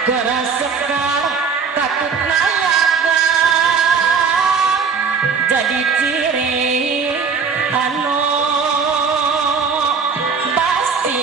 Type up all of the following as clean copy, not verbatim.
Garasekar katut nayaga jadi ciri anu pasti.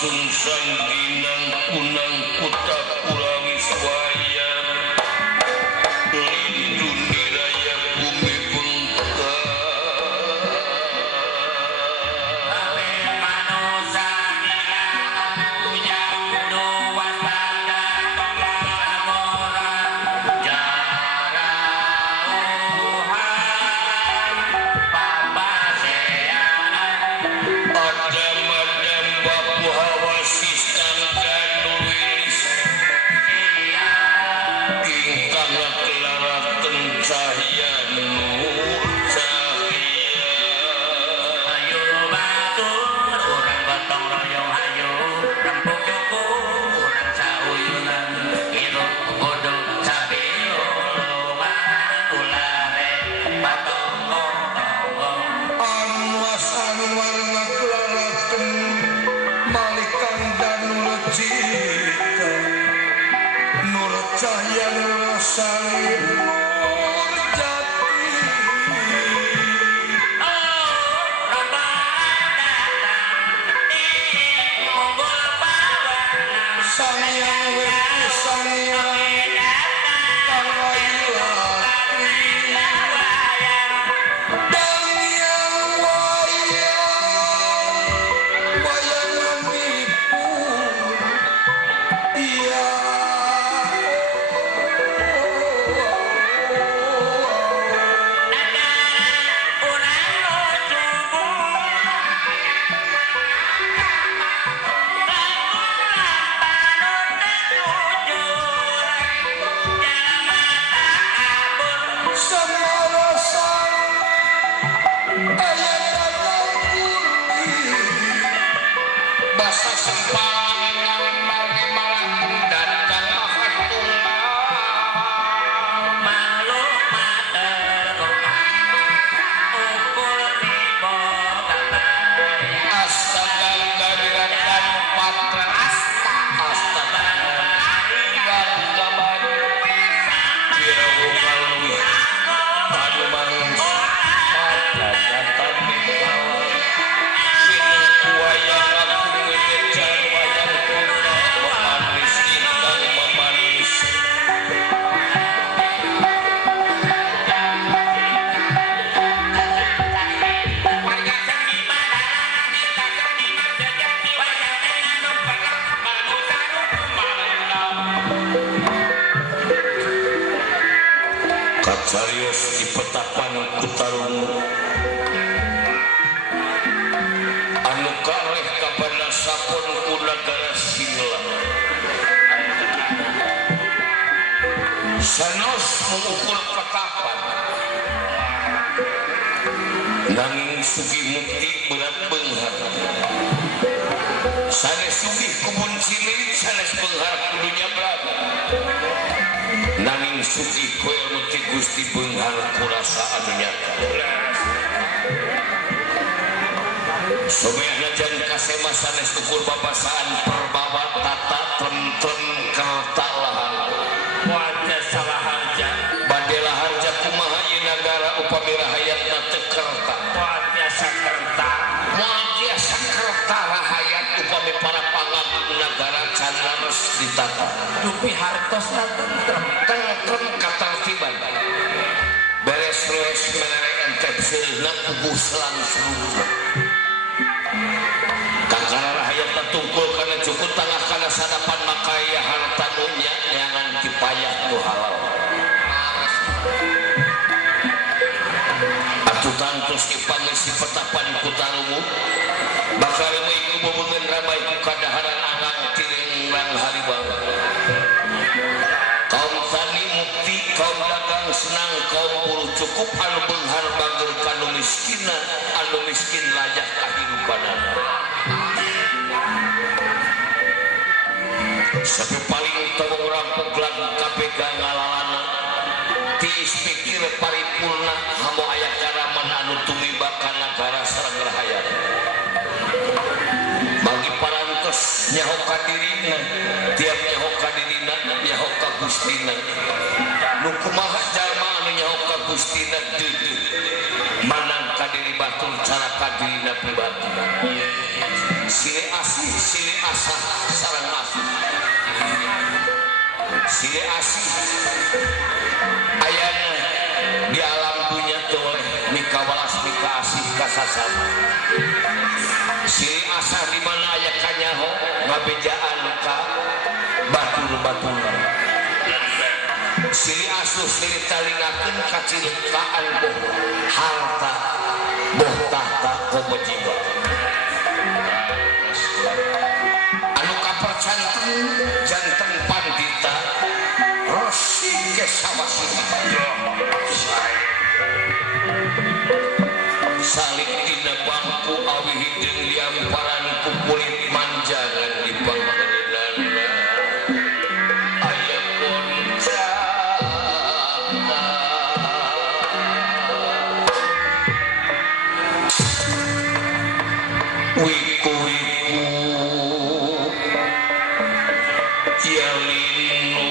langsung sangginang kunang kuta pulangi swaya lindungi raya bumi bengkak Awe manusia punya dua tanda pengamora jarauhan papasean adam-adam bapu hawa sistem dan nulis ingkang kelaraten cahya nur cahya ayo batur urang gotong royong ayo rempuk cuku urang sauyunan hirup kudu sabilulungan ulare patongong-tongong Anwas Anwar ngaklaraken malikan dan nur cita nur cahya nur sari nur jati sang yang weti sang yang kawayulati dan yang wayangan nipu iya semua sang ayat dalam bumi basa sempangan nang margi malang datang mahatullah makhluk materup ukul nipo kabaya astaga gadiratan patra astaga gambar birawungal luwih anu manungsa padatan mengawal pinuku wayang aku ngejar wayang kuno memanis intang memanis kacarios di petapan kutarungu anu kareh kabana sapon ku nagara Singla sanos mengukul petapan nanging sugi mukti berat beunghar sanes sugi kubun cilik sanes beunghar kudunya Brata nanging sugi koel mukti Gusti beunghar kurasa anu nyata sobeana jan kasema sanes ukur babasaan perbawa tata tentrem kerta lahan wajah salah harja badela harja kumaha ieu nagara upami rahayatna teu kerta wajah sakerta moal tiasa kerta rahayat upami para pangagum nagara can laras ditata dupi hartos tentrem tentrem katertiban beres rees menere entep silna ubus langsung kangkara rahayatna tungkul kana cukup tangah kana sadapan makaya harta dunya neangan kipayah nu halal atutan terus kipangisi petapan kutarungu bakal iku bobogeun ramai ku kadaharan angang tiringrang haribang kaum tani mukti kaum dagang senang kaum buruh cukup anu beunghar bageur kanu miskinan anu miskin layak kahirupanana sapi paling tawang rampung lagu KPK ngalalana tiis pikir paripurna hamo aya karaman anu tumiba ka nagara sareng rahayat bagi parantos nyaho ka dirina tiap nyaho ka dirina nyaho ka Gustina nu kumaha jalma anu nyaho ka Gustina deudeuh manang ka diri batur cara ka dirina pribadi silih asih silih asih ayana di alam dunia toleh mika walas mika asih kasasama silih asah di mana aya kanyaho ngabejaan ka batul-batul silih asuh silih talingakeun kacilekaan boh harta boh tahta boh jiwa anu kapercanten janten pandita rosi kesawasiti salik tina bangku awi hideung diamparan ku kulit manjangan di panggereudana aya kontak wiku-wiku yalinu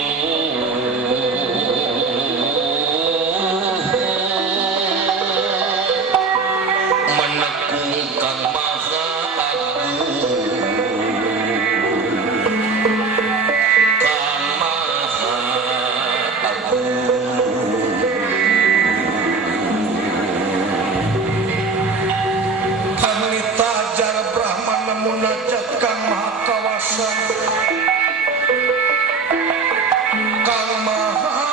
menekung kang maha agung kang maha agung panglita jara brahmana munajat kang maha kawasa kang maha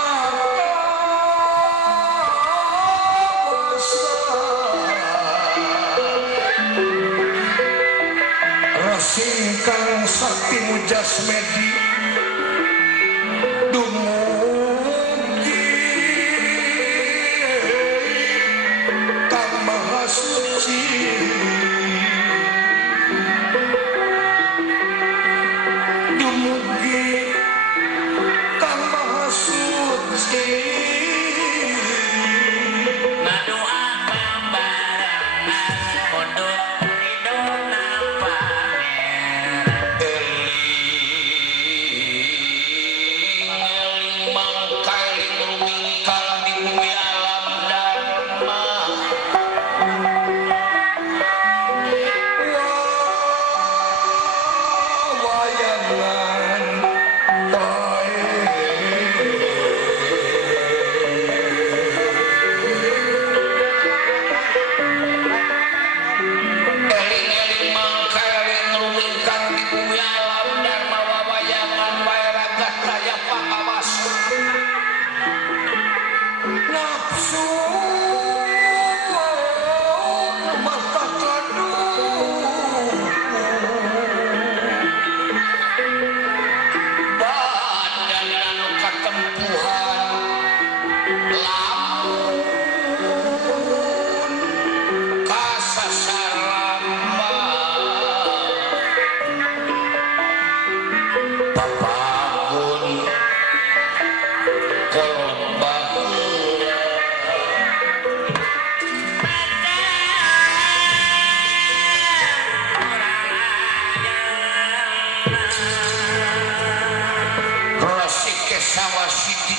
kawasa rasing kang sakti mujasmedi dumugi kang maha suci dumugi kang maha suci Ngadoakan barangan pondok ridona pamer eling mangkailing rumingkang di bumi alam dharma wayangan eling-eling mangkailing rumingkang di bumi alam dharma wayangan wae ragat daya pangawas nafsu mata kadu badan anu katempuhan lamun kasasaramba papagun kolbaheula Rasi kesawasiti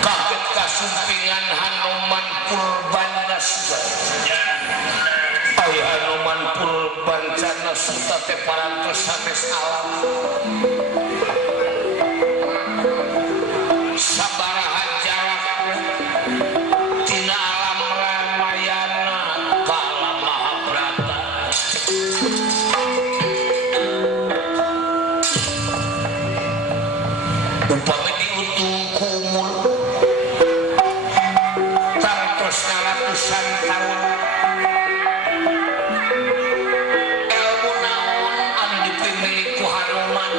kaget kasumpingan Hanuman Purbanasga ay Hanuman Purbancana suta teh parantos sanes alam sabaraha jarak tina alam Ramayana ka alam Mahabharata upami diutung kumul tartos ratusan tahun ilmu naon anu dipimili ku Hanuman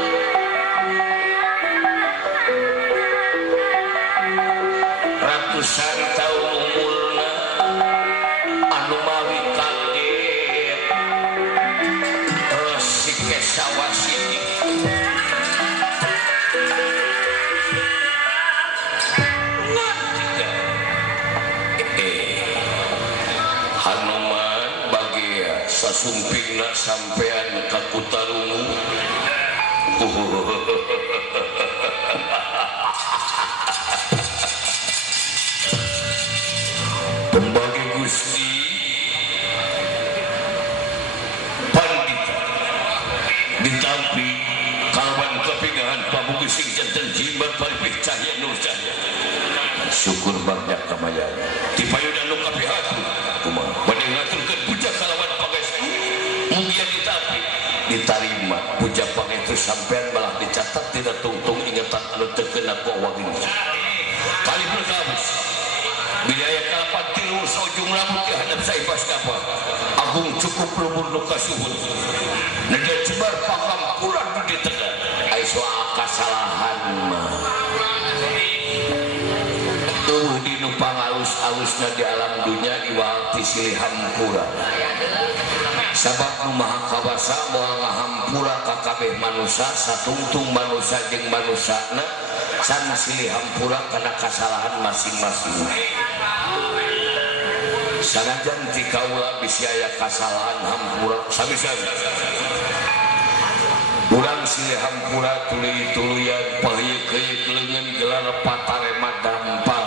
ratusan tahun umurna anu mawi kaget resi kesawasiti Hanuman bagia sasumpingna sampean ka Kutarungu pembagi Gusti pandita ditampi kawan kepigahan pamugi sing janten syukur banyak kamayan di payudan nu kapihatu kumaha bade ngaturkeun puja kalawan pangestu mugia diterima puja pangestu sampean malah dicatat tidak tungtung ingatan anu teu kena ku awagin kali bergabus biaya kalapan tilu saujung rambut di hadap saibas kapal agung cukup lumur nu kasuhun negeri cebar pakampulan di tengah ai soal kasalahan mah di numpang alus-alusna di alam dunia iwal tisilih hampura sabab nu maha kawasa moal ngahampura ka kabeh manusia satungtung manusia jeung manusana can silih hampura kana kasalahan masing-masing sanajan ti kaula bisi aya kasalahan hampura sabi-sabi urang silih hampura tuluy-tuluyan pahieu-keuyeuh leungeun gelar patarema dampal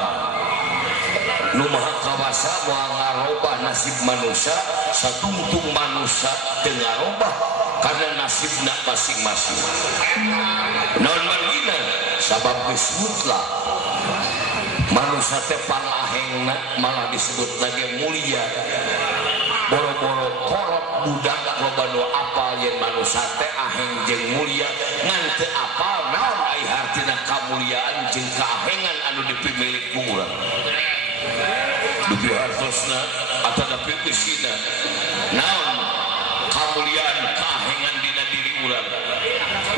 nu maha kawasa moal ngarobah nasib manusia satungtung manusia teu ngarobah karena nasibna masing-masing naon margina sabab geus mutlak manusia teh pangahengna malah disebut lagi mulia boro-boro korot budak loba nu apal yen manusia teh aheng jeung mulia ngan teu apal naon ai hartina kamuliaan jeung kaahengan anu dipimilik ku urang dupi hartosna atau dupi isina naon kamuliaan kaahengan dina diri urang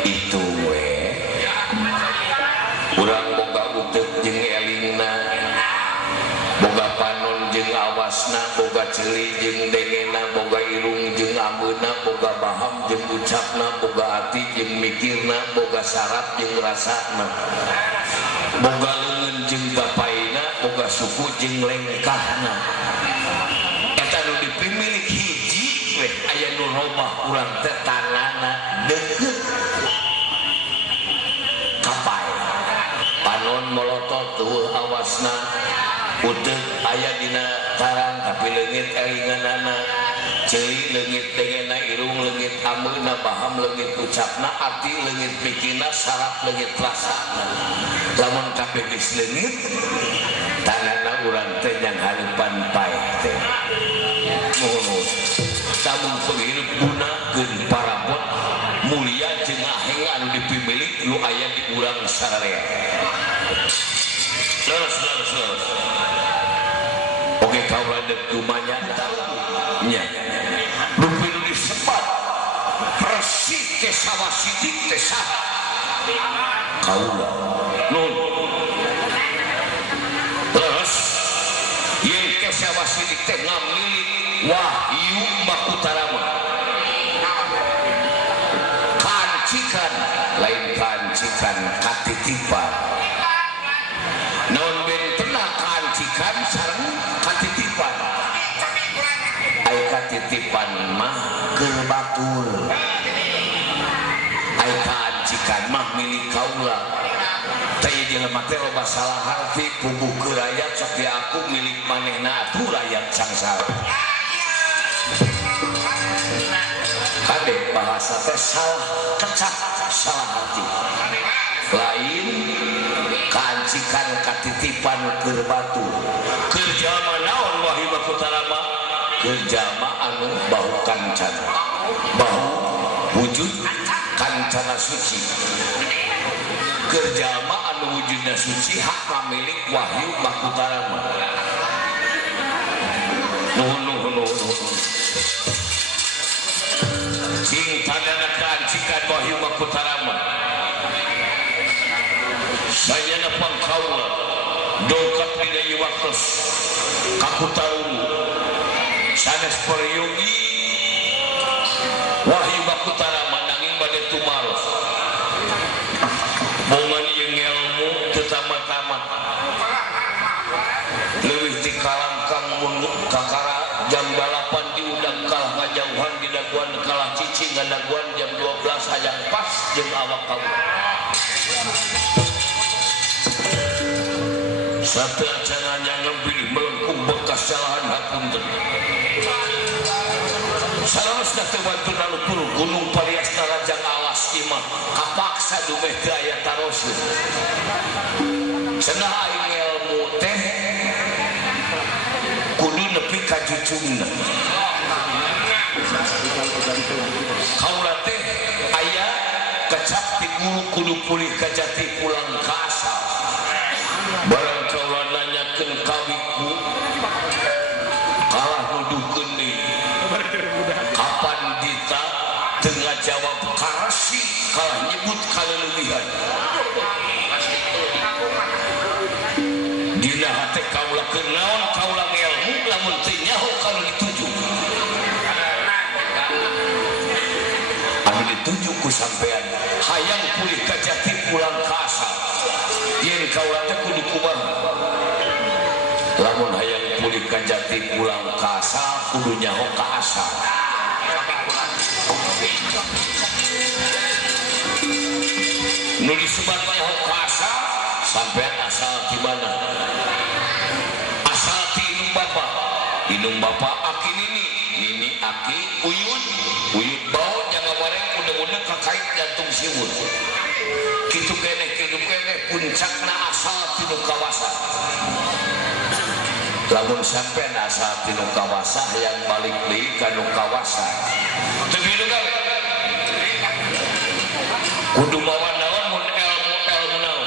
itu we urang boga uteuk jeung elingna boga panon jeung awasna boga ceuli jeung dengena boga irung jeung ambeuna boga baham jeung ucapna boga ati jeung mikirna boga saraf jeung rasana boga leungeun jeung gapaina boga suku jeung lengkahna eta nu dipimilik hiji we aya nu robah urang teh tanganna deukeut kapai panon molotot tuh awasna uteuk aya dina tarang tapi leungit elinganana ceuli leungit dengena irung leungit ambeuna baham leungit ucapna arti leungit pikirna saraf leungit rasana lamun kabeh geus leungit tanganna urang teh nyang hareupan paeh teh nuhun samun penghirup gunakeun parabot mulia jeung aheng anu dipimilik nu aya di urang sararea leres oke kaula deuk dumanya nya dupi nu disebat resik teh sawasidik teh saha kaula nun leres yen teh sawasidik teh ngamilik Wahyu Makutarama kancikan lain kancikan katitipan naon bentena kancikan sareng katitipan ai katitipan mah keur batur ai kancikan mah milik kaula teh jelema teh loba salah harti puguh ke rakyat sok aku milik manehna atuh rakyat sangsara kade bahasa teh salah kecap salah hati lain kancikan katitipan keur batu keur jalma naon Wahyu Makutarama keur jalma anu bahu kancana bahu wujud kancana suci keur jalma anu wujudna suci hak pamilik Wahyu Makutarama nuhun sing tandana kancikan Wahyu Makutarama saya napang kaula dongkap dina waktos kakutaung sanes peryogi Wahyu Makutarama nanging bade tumaros bongan yang ilmu tetamat-tamat leuwih ti kalangkang mun kakara jam 8 diundang kalah ngajauhan di daguan kalah cicing ngadaguan jam 12 hayang pas jeung awak kaula satu acaranya ngambil melengkung bekas salahan hapunten salarosna teu bantu nalupur gunung pariasna rajang alas imah kapaksa dumeh teu aya taroskeun cenah aing ilmu teh SUNDA. Kaula teh aya kecap ti guru kudu pulih ka jati pulang ka asal. Barang kaula nanyakeun kawiku kalah nuduhkeun deui. Kapan dita tengah jawab karasi kalah nyebut kaleulihan. Dina hate kaula kenaon kaula ngelmu lamun teu nyaho kalau dituju. Anu dituju ku sampean hayang pulih ka jati pulang ka asal. Yen kaula teh kudu kumaha? Lamun hayang pulih ka jati pulang ka asal kudu nyaho ka asal. Nu disebat nyaho ka asal sampean asal di mana? Asal ti indung bapa aki nini aki uyut bau jangan bareng udah kakait jantung siwur kitu kene puncakna asal tinu kawasan. Lamun sampean asal tinu kawasan yang balik deui ka nu kawasan teu kitu gawe kudu mawa naon mun ilmu naon.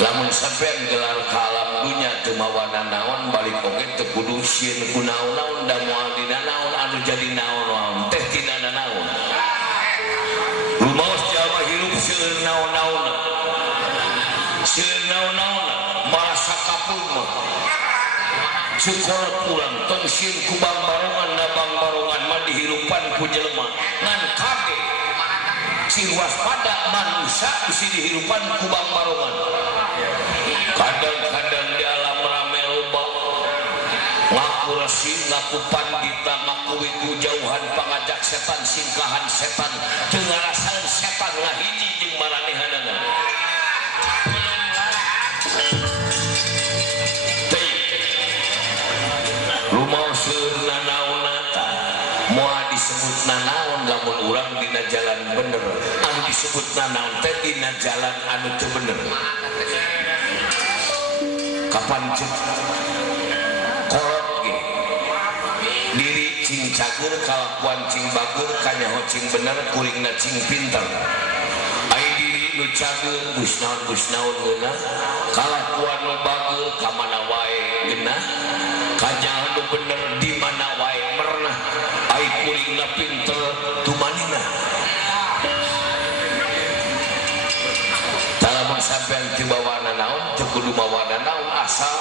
Lamun sampean gelar ka alam dunya teu mawa naon balik oge teu kudu sieun ku naon-naon da moal dina naon anu jadi naon teh tina naon. Rumaos jalma hirup seueur naon-naonna. Seueur naon-naonna malah sakapul mah. Sekolah pulang tong sieun ku bang barongan mah dihirupan ku jelema ngan kage. Si waspada manusia isi dihirupan ku bang barongan. Kadang-kadang di alam rame loba ngaku resi, ngaku pandita, ngaku wiku jauhan pangajak setan, singkahan setan teu ngarasaeun setan ngahiji jeung maranehanana. Teh rumaos seueur nanaonna tah moal disebut nanaon lamun urang dina jalan bener anu disebut nanaon teh dina jalan anu teu bener. Kapan cek kolot ge diri cing cager kalakuan cing bager kanyaho cing bener kuringna cing pinter. Ai diri nu cager geus naon geunah kalakuan nu bager ka mana wae geunah kanyaho nu bener di mana wae merenah. Ai kuringna pinter tumanina. Talamun sampean teu bawa nanaon teu kudu mawa nanaon asal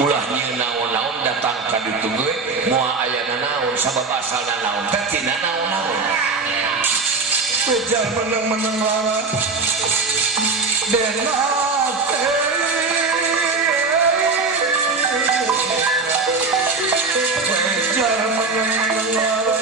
ulah nyieun naon-naon datang ka ditu ge moal aya nanaon sabab asal nanaon teh tina naon-naon. Bejar menang-menang lara dena bejar menang-menang lara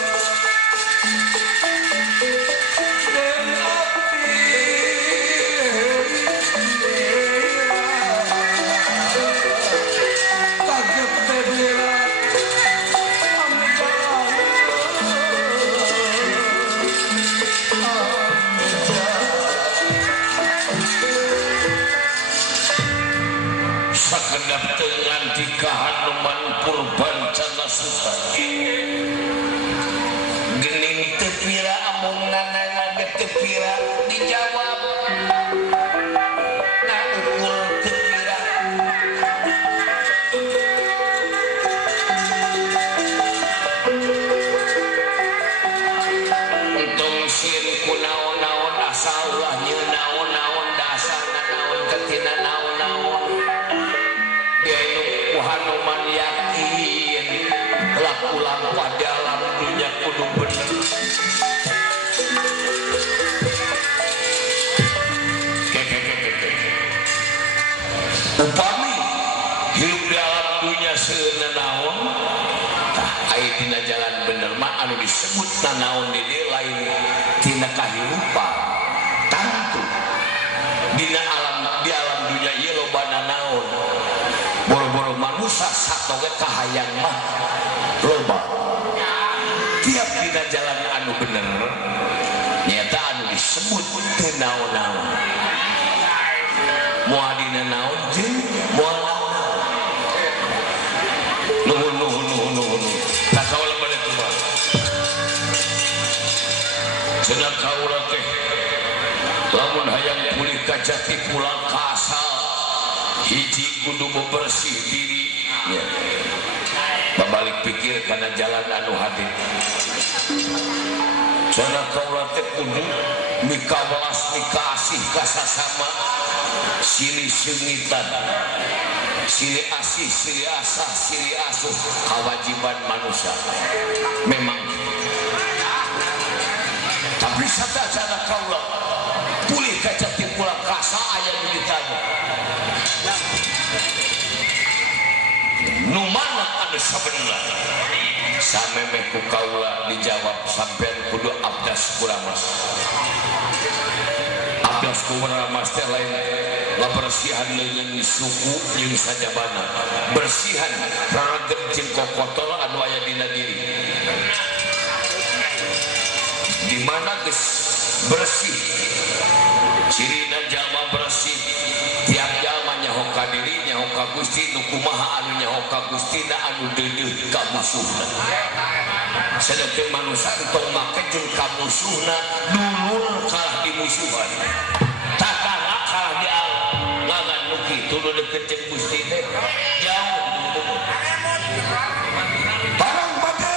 sakedap tengan dikahan numan purban cana sutan gening tepira amung nanana ge tepira dijawab ngaukur tepira untung sieun ku naon-naon asal ulah nyieun naon-naon dasar naon ketina naon-naon. Hanuman yakin laku lampah dalam dunia kudu bener. Upami hidup di alam dunia seueur naon tah aya dina jalan bener mah anu disebut nanaon di dieu lain tina kahirupan. Tantu di alam dunia ieu loba nanaon. Boro-boro manusia satoge kahayang mah loba. Tiap dina jalan anu bener nyata anu disebut teu naon-naon. Moal dina naon jeung moal naon-naon. Nuhun. hayang pulih ka jati pulang ka asal hiji kudu bebersih diri ya. Babalik pikir kana jalan anu hade cara kaulah teh kudu mikawelas mikasih ka sasama silih seungitan silih asih silih asah silih asuh kewajiban manusia memang tapi sadaya kaulah pulih ka jati pulang ka asa aya nu ditanya nu mana anu sabenerna sameme ku kaula dijawab sampean kudu abdas kuramas abdas kuramas teh lain ngabersihan leungeun suku jeung sajabana bersihan raragem jeung kokotor anu aya dina diri di mana geus bersih cirina jalma bersih tiap jalma nyaho ka diri nyaho ka Gusti nu kumaha anu nyaho ka Gustina anu deudeuh ka musuhna sadeuk manusia tong make jeung ka musuhna dulur kalah di musuhan takana kalah di ngagan nu kitu nu deukeut jeung Gusti teh jauh barang bade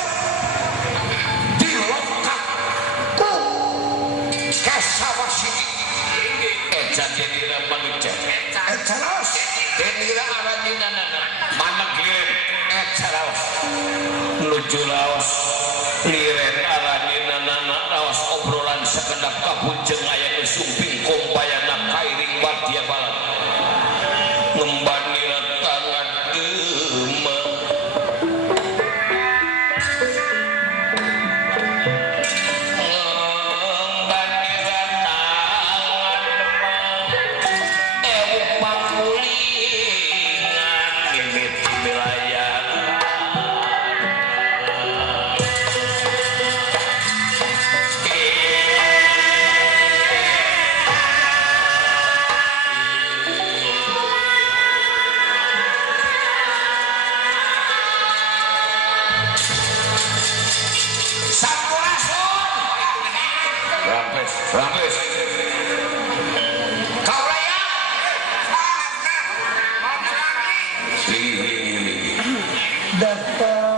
dilokak ku kasawasidi eca dina manusia eca raos dina arajinanana maneg liren eca raos nuju raos liren arajinanana raos obrolan sakedap kabunceung aya nu sumping kombayana kairing wadia balat ngemban nira tangan deuma ngemban nira tangan deuma pangulingan mimit wilayah Rampes kaulaya Datanira